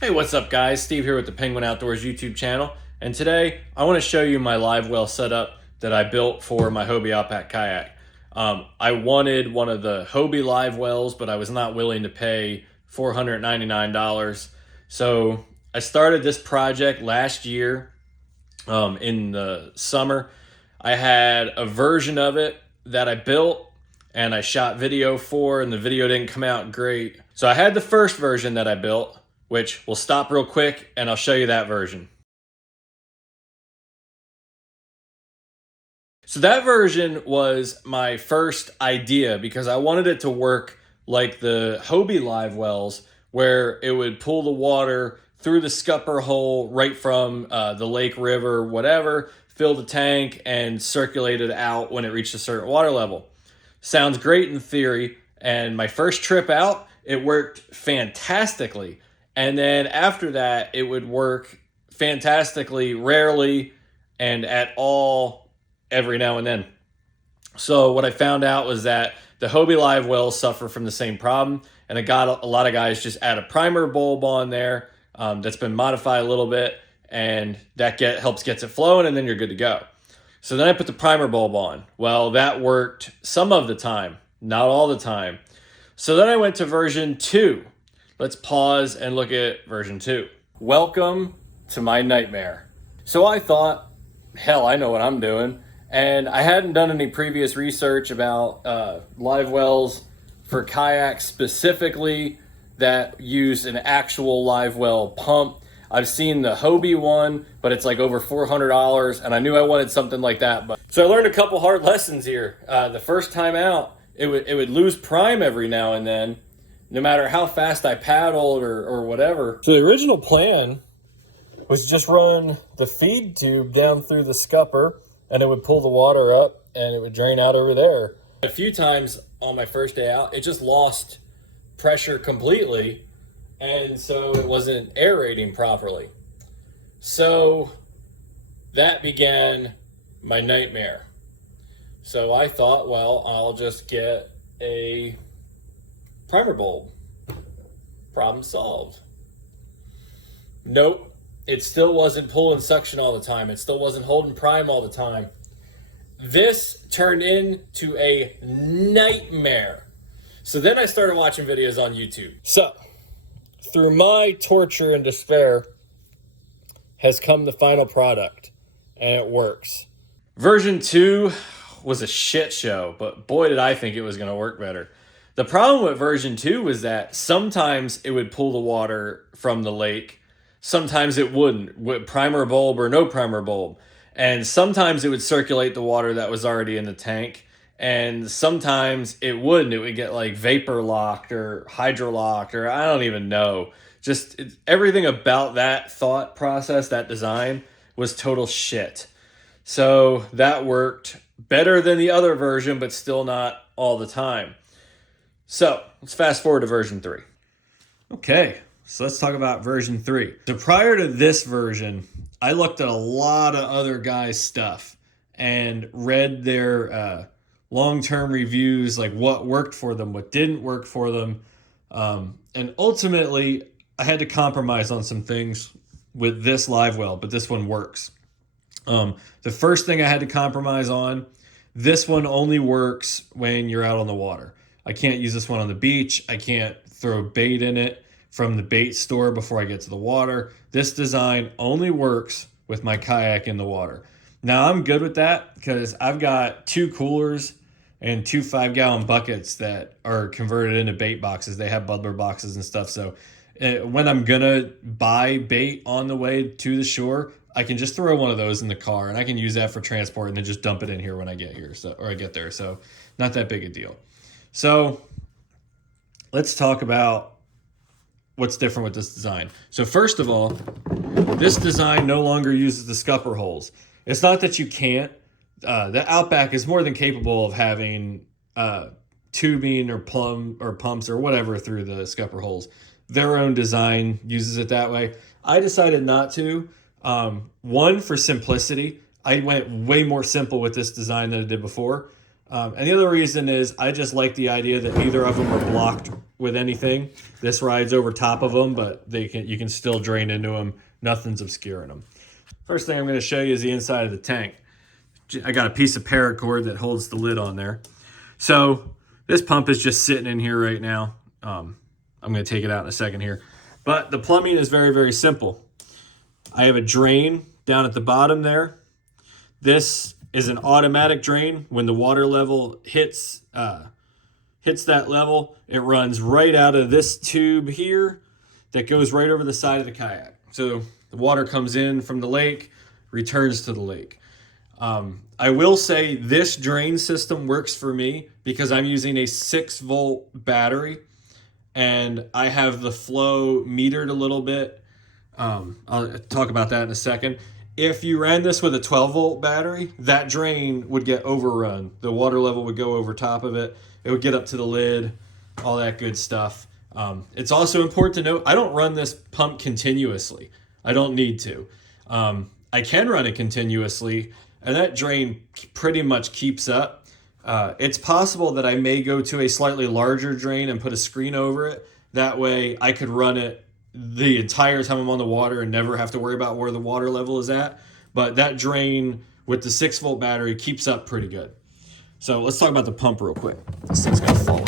Hey, what's up guys? Steve here with the Penguin Outdoors YouTube channel, and today I want to show you my live well setup that I built for my Hobie Outback kayak. I wanted one of the Hobie live wells, but I was not willing to pay $499. So I started this project last year in the summer. I had a version of it that I built and I shot video for, and the video didn't come out great. So I had the first version that I built, which we'll stop real quick and I'll show you that version. So that version was my first idea because I wanted it to work like the Hobie live wells, where it would pull the water through the scupper hole right from the lake, river, whatever, fill the tank and circulate it out when it reached a certain water level. Sounds great in theory, and my first trip out, it worked fantastically. And then after that, it would work fantastically, rarely, and at all every now and then. So what I found out was that the Hobie live wells suffer from the same problem, and I got a lot of guys just add a primer bulb on there that's been modified a little bit, and that helps gets it flowing, and then you're good to go. So then I put the primer bulb on. Well, that worked some of the time, not all the time. So then I went to version 2. Let's pause and look at version 2. Welcome to my nightmare. So I thought, hell, I know what I'm doing. And I hadn't done any previous research about live wells for kayaks specifically that use an actual live well pump. I've seen the Hobie one, but it's like over $400, and I knew I wanted something like that. So I learned a couple hard lessons here. The first time out, it would lose prime every now and then, no matter how fast I paddled or whatever. So the original plan was just run the feed tube down through the scupper, and it would pull the water up and it would drain out over there. A few times on my first day out, it just lost pressure completely, and so it wasn't aerating properly. So that began my nightmare. So I thought, well, I'll just get a primer bulb. Problem solved. Nope. It still wasn't pulling suction all the time. It still wasn't holding prime all the time. This turned into a nightmare. So then I started watching videos on YouTube. So, through my torture and despair has come the final product, and it works. Version 2 was a shit show, but boy did I think it was going to work better. The problem with version 2 was that sometimes it would pull the water from the lake. Sometimes it wouldn't, with primer bulb or no primer bulb. And sometimes it would circulate the water that was already in the tank. And sometimes it wouldn't. It would get like vapor locked or hydro locked, or I don't even know. Just everything about that thought process, that design, was total shit. So that worked better than the other version, but still not all the time. So let's fast forward to version 3. Okay. So let's talk about version 3. So prior to this version, I looked at a lot of other guys' stuff and read their long-term reviews, like what worked for them, what didn't work for them. And ultimately, I had to compromise on some things with this live well, but this one works. The first thing I had to compromise on, this one only works when you're out on the water. I can't use this one on the beach. I can't throw bait in it from the bait store before I get to the water. This design only works with my kayak in the water. Now I'm good with that because I've got 2 coolers and 2 5-gallon buckets that are converted into bait boxes. They have bubbler boxes and stuff. So when I'm gonna buy bait on the way to the shore, I can just throw one of those in the car and I can use that for transport and then just dump it in here when I get here, or I get there. So not that big a deal. So let's talk about what's different with this design. So first of all, this design no longer uses the scupper holes. It's not that you can't. The Outback is more than capable of having tubing or pumps or whatever through the scupper holes. Their own design uses it that way. I decided not to. One, for simplicity. I went way more simple with this design than I did before. And the other reason is I just like the idea that neither of them are blocked with anything. This rides over top of them, but you can still drain into them. Nothing's obscuring them. First thing I'm going to show you is the inside of the tank. I got a piece of paracord that holds the lid on there. So this pump is just sitting in here right now. I'm going to take it out in a second here. But the plumbing is very, very simple. I have a drain down at the bottom there. This is an automatic drain. When the water level hits that level, it runs right out of this tube here that goes right over the side of the kayak. So the water comes in from the lake, returns to the lake. I will say this drain system works for me because I'm using a 6-volt battery and I have the flow metered a little bit. I'll talk about that in a second. If you ran this with a 12-volt battery, that drain would get overrun. The water level would go over top of it. It would get up to the lid, all that good stuff. It's also important to note, I don't run this pump continuously. I don't need to. I can run it continuously, and that drain pretty much keeps up. It's possible that I may go to a slightly larger drain and put a screen over it. That way I could run it the entire time I'm on the water and never have to worry about where the water level is at. But that drain with the 6-volt battery keeps up pretty good. So let's talk about the pump real quick. This thing's gonna fall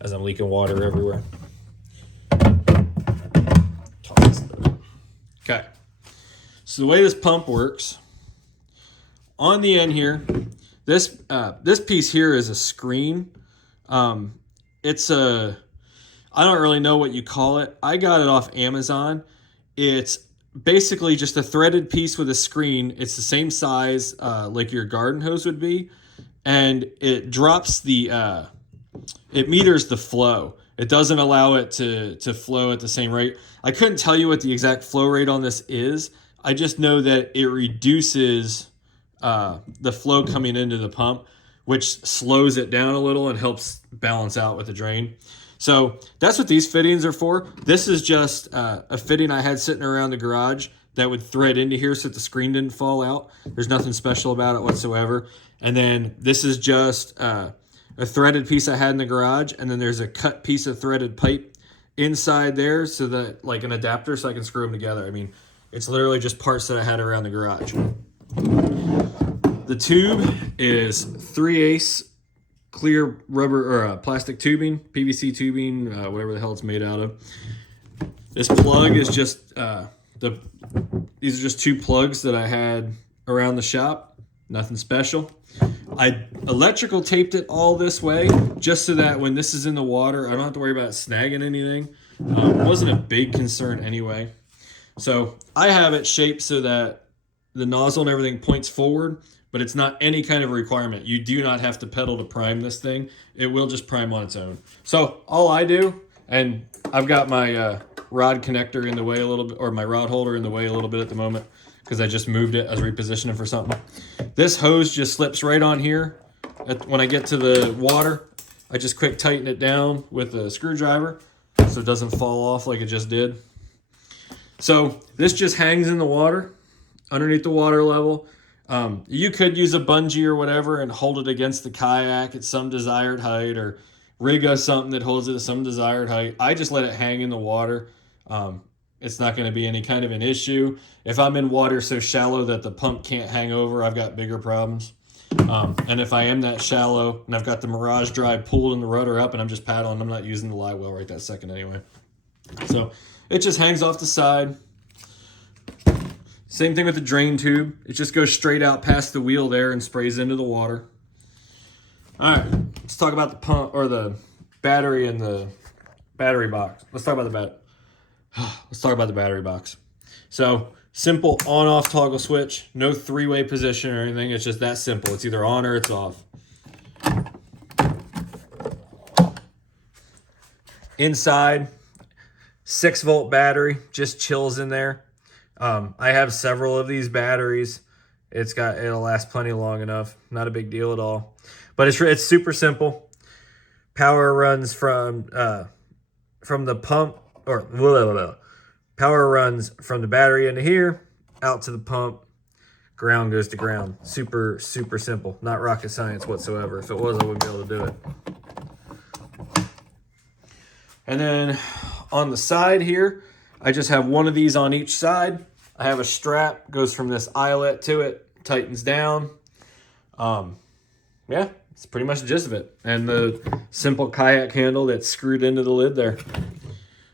as I'm leaking water everywhere. Okay, so the way this pump works, on the end here, this piece here is a screen. It's I don't really know what you call it. I got it off Amazon. It's basically just a threaded piece with a screen. It's the same size like your garden hose would be, and it drops it meters the flow. It doesn't allow it to flow at the same rate. I couldn't tell you what the exact flow rate on this is. I just know that it reduces the flow coming into the pump, which slows it down a little and helps balance out with the drain. So that's what these fittings are for. This is just a fitting I had sitting around the garage that would thread into here so that the screen didn't fall out. There's nothing special about it whatsoever. And then this is just a threaded piece I had in the garage, and then there's a cut piece of threaded pipe inside there so that, like an adapter, so I can screw them together. I mean, it's literally just parts that I had around the garage. The tube is 3/8 clear rubber or plastic tubing, PVC tubing, whatever the hell it's made out of. This plug is just these are just 2 plugs that I had around the shop. Nothing special. I electrical taped it all this way just so that when this is in the water, I don't have to worry about snagging anything. It wasn't a big concern anyway. So I have it shaped so that the nozzle and everything points forward, but it's not any kind of requirement. You do not have to pedal to prime this thing. It will just prime on its own. So all I do, and I've got my rod connector in the way a little bit, or my rod holder in the way a little bit at the moment because I just moved it. I was repositioning for something. This hose just slips right on here. When I get to the water, I just quick tighten it down with a screwdriver so it doesn't fall off like it just did. So this just hangs in the water underneath the water level. You could use a bungee or whatever and hold it against the kayak at some desired height, or rig us something that holds it at some desired height. I just let it hang in the water. It's not going to be any kind of an issue. If I'm in water so shallow that the pump can't hang over, I've got bigger problems. And if I am that shallow and I've got the Mirage Drive pulled and the rudder up and I'm just paddling, I'm not using the live well right that second anyway. So it just hangs off the side. Same thing with the drain tube. It just goes straight out past the wheel there and sprays into the water. All right, let's talk about the pump or the battery and the battery box. Let's talk about the battery box. So simple on-off toggle switch, no 3-way position or anything. It's just that simple. It's either on or it's off. Inside, 6-volt battery, just chills in there. I have several of these batteries. It'll last plenty long enough. Not a big deal at all. But it's super simple. Power runs from the pump, or power runs from the battery into here, out to the pump, ground goes to ground. Super, super simple. Not rocket science whatsoever. If it was, I wouldn't be able to do it. And then on the side here, I just have one of these on each side. I have a strap, goes from this eyelet to it, tightens down. Yeah, it's pretty much the gist of it. And the simple kayak handle that's screwed into the lid there.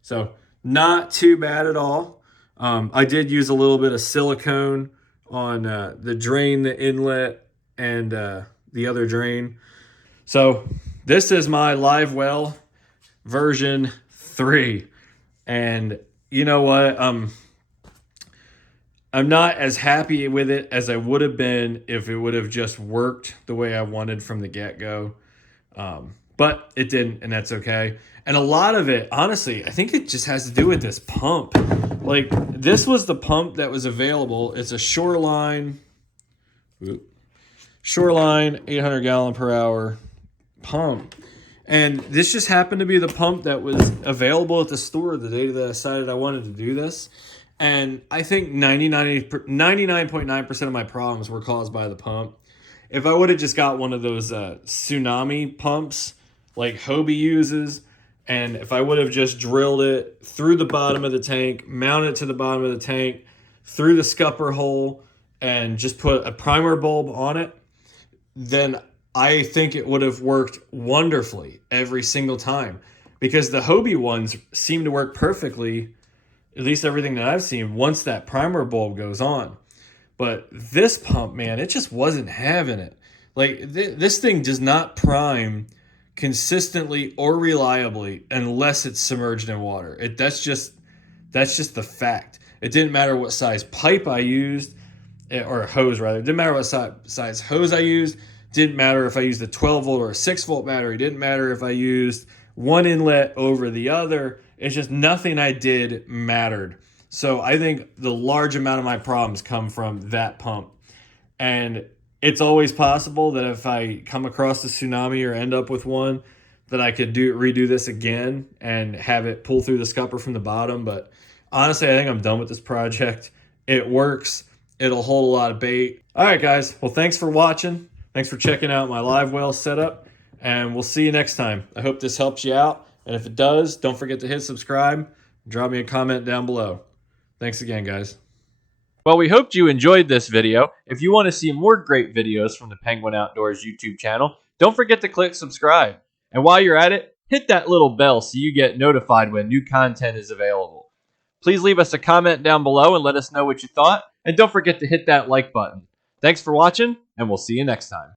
So not too bad at all. I did use a little bit of silicone on the drain, the inlet, and the other drain. So this is my Livewell version 3. And you know what? I'm not as happy with it as I would have been if it would have just worked the way I wanted from the get-go. But it didn't, and that's okay. And a lot of it, honestly, I think it just has to do with this pump. Like, this was the pump that was available. It's a Shoreline 800 gallon per hour pump. And this just happened to be the pump that was available at the store the day that I decided I wanted to do this. And I think 99.9% of my problems were caused by the pump. If I would have just got one of those tsunami pumps like Hobie uses, and if I would have just drilled it through the bottom of the tank, mounted it to the bottom of the tank, through the scupper hole, and just put a primer bulb on it, then I think it would have worked wonderfully every single time. Because the Hobie ones seem to work perfectly, at least everything that I've seen, once that primer bulb goes on. But this pump, man, it just wasn't having it. Like, this thing does not prime consistently or reliably unless it's submerged in water. That's just the fact. It didn't matter what size pipe I used, or hose rather. It didn't matter what size hose I used. Didn't matter if I used a 12 volt or a 6 volt battery. Didn't matter if I used one inlet over the other. It's just nothing I did mattered. So I think the large amount of my problems come from that pump. And it's always possible that if I come across a tsunami or end up with one, that I could redo this again and have it pull through the scupper from the bottom. But honestly, I think I'm done with this project. It works. It'll hold a lot of bait. All right, guys. Well, thanks for watching. Thanks for checking out my Livewell setup. And we'll see you next time. I hope this helps you out. And if it does, don't forget to hit subscribe. Drop me a comment down below. Thanks again, guys. Well, we hoped you enjoyed this video. If you want to see more great videos from the Penguin Outdoors YouTube channel, don't forget to click subscribe. And while you're at it, hit that little bell so you get notified when new content is available. Please leave us a comment down below and let us know what you thought. And don't forget to hit that like button. Thanks for watching, and we'll see you next time.